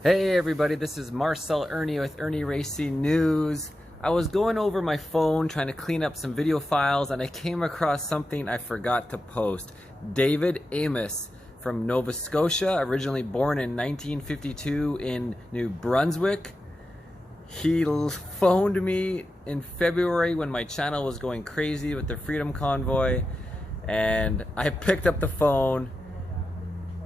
Hey everybody, this is Marcel Irnie with IrnieracingNews. I was going over my phone trying to clean up some video files and I came across something I forgot to post. David Amos from Nova Scotia, originally born in 1952 in New Brunswick. He phoned me in February when my channel was going crazy with the Freedom Convoy, and I picked up the phone.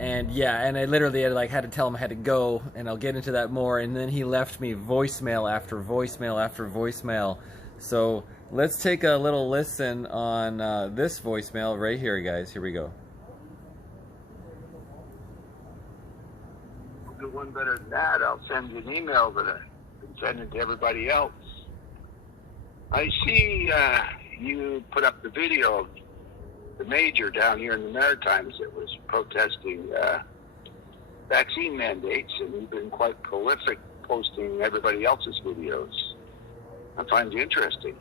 And yeah, and I literally had to tell him I had to go, and I'll get into that more. And then he left me voicemail after voicemail after voicemail. So let's take a little listen on this voicemail right here, guys. Here we go. I'll do one better than that. I'll send you an email that I've been sending to everybody else. I see you put up the video of the major down here in the Maritimes that was protesting vaccine mandates, and you've been quite prolific posting everybody else's videos. I find you interesting.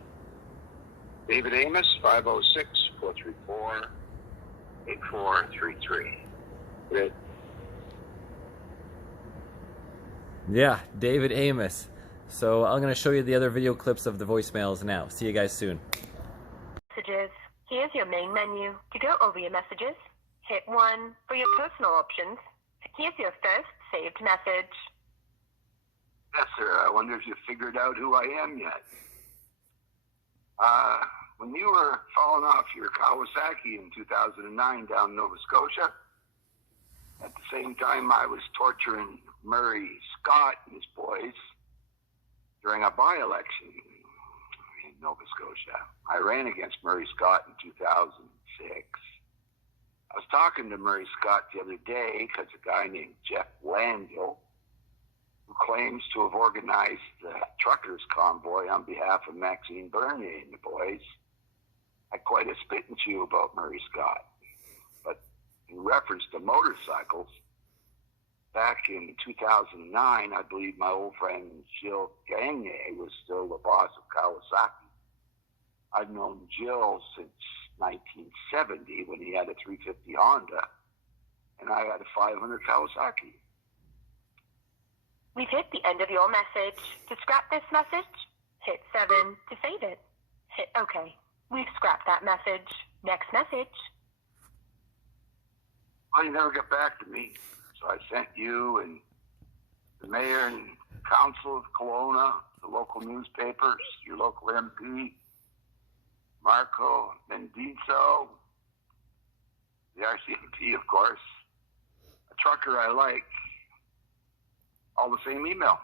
David Amos, 506-434-8433. Good. Yeah, David Amos. So I'm going to show you the other video clips of the voicemails now. See you guys soon. Messages. Here's your main menu. To go over your messages, hit 1 for your personal options. Here's your first saved message. Yes, sir. I wonder if you figured out who I am yet. When you were falling off your Kawasaki in 2009 down in Nova Scotia, at the same time I was torturing Murray Scott and his boys during a by-election in Nova Scotia. I ran against Murray Scott in 2006. I was talking to Murray Scott the other day because a guy named Jeff Landhill, who claims to have organized the truckers convoy on behalf of Maxine Bernier and the boys, had quite a spit and chew about Murray Scott. But in reference to motorcycles, back in 2009, I believe my old friend Gilles Gagné was still the boss of Kawasaki. I've known Jill since 1970 when he had a 350 Honda and I had a 500 Kawasaki. We've hit the end of your message. To scrap this message, hit 7 to save it. Hit OK. We've scrapped that message. Next message. Well, you never got back to me, so I sent you and the mayor and council of Kelowna, the local newspapers, your local MP, Marco Mendizo, the RCMP, of course, a trucker I like, all the same email.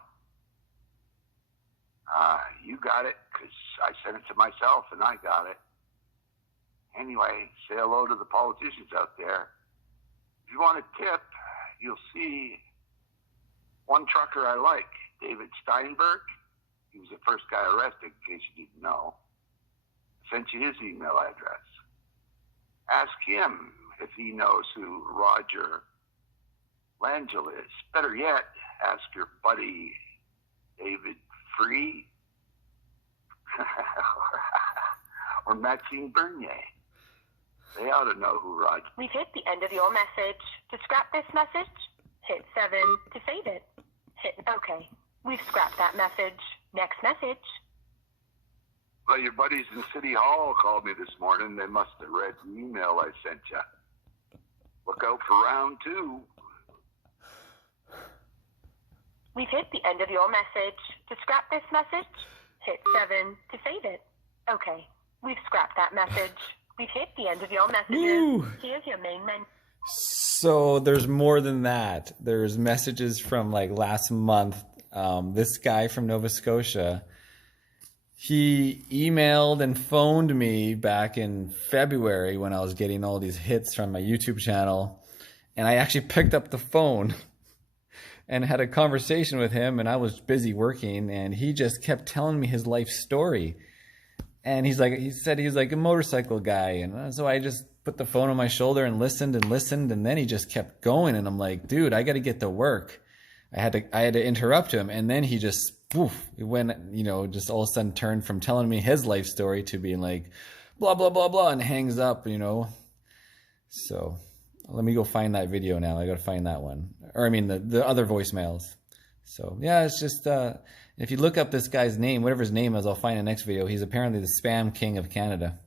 You got it because I sent it to myself and I got it. Anyway, say hello to the politicians out there. If you want a tip, you'll see one trucker I like, David Steinberg. He was the first guy arrested, in case you didn't know. Sent you his email address. Ask him if he knows who Roger Langell is. Better yet, ask your buddy David Free or Maxine Bernier. They ought to know who Roger is. We've hit the end of your message. To scrap this message, hit 7 to save it. Hit OK. We've scrapped that message. Next message. Well, your buddies in City Hall called me this morning. They must have read the email I sent you. Look out for round 2. We've hit the end of your message. To scrap this message, hit 7 to save it. OK. We've scrapped that message. We've hit the end of your messages. Woo. Here's your main menu. So there's more than that. There's messages from like last month. This guy from Nova Scotia, he emailed and phoned me back in February when I was getting all these hits from my YouTube channel. And I actually picked up the phone and had a conversation with him, and I was busy working, and he just kept telling me his life story. And he said he's like a motorcycle guy. And so I just put the phone on my shoulder and listened, and then he just kept going. And I'm like, dude, I got to get to work. I had to interrupt him. And then he just, poof, it went, just all of a sudden turned from telling me his life story to being like, blah, blah, blah, blah, and hangs up, So let me go find that video now. I got to find that one. Or I mean, the other voicemails. So yeah, it's just if you look up this guy's name, whatever his name is, I'll find in the next video. He's apparently the spam king of Canada.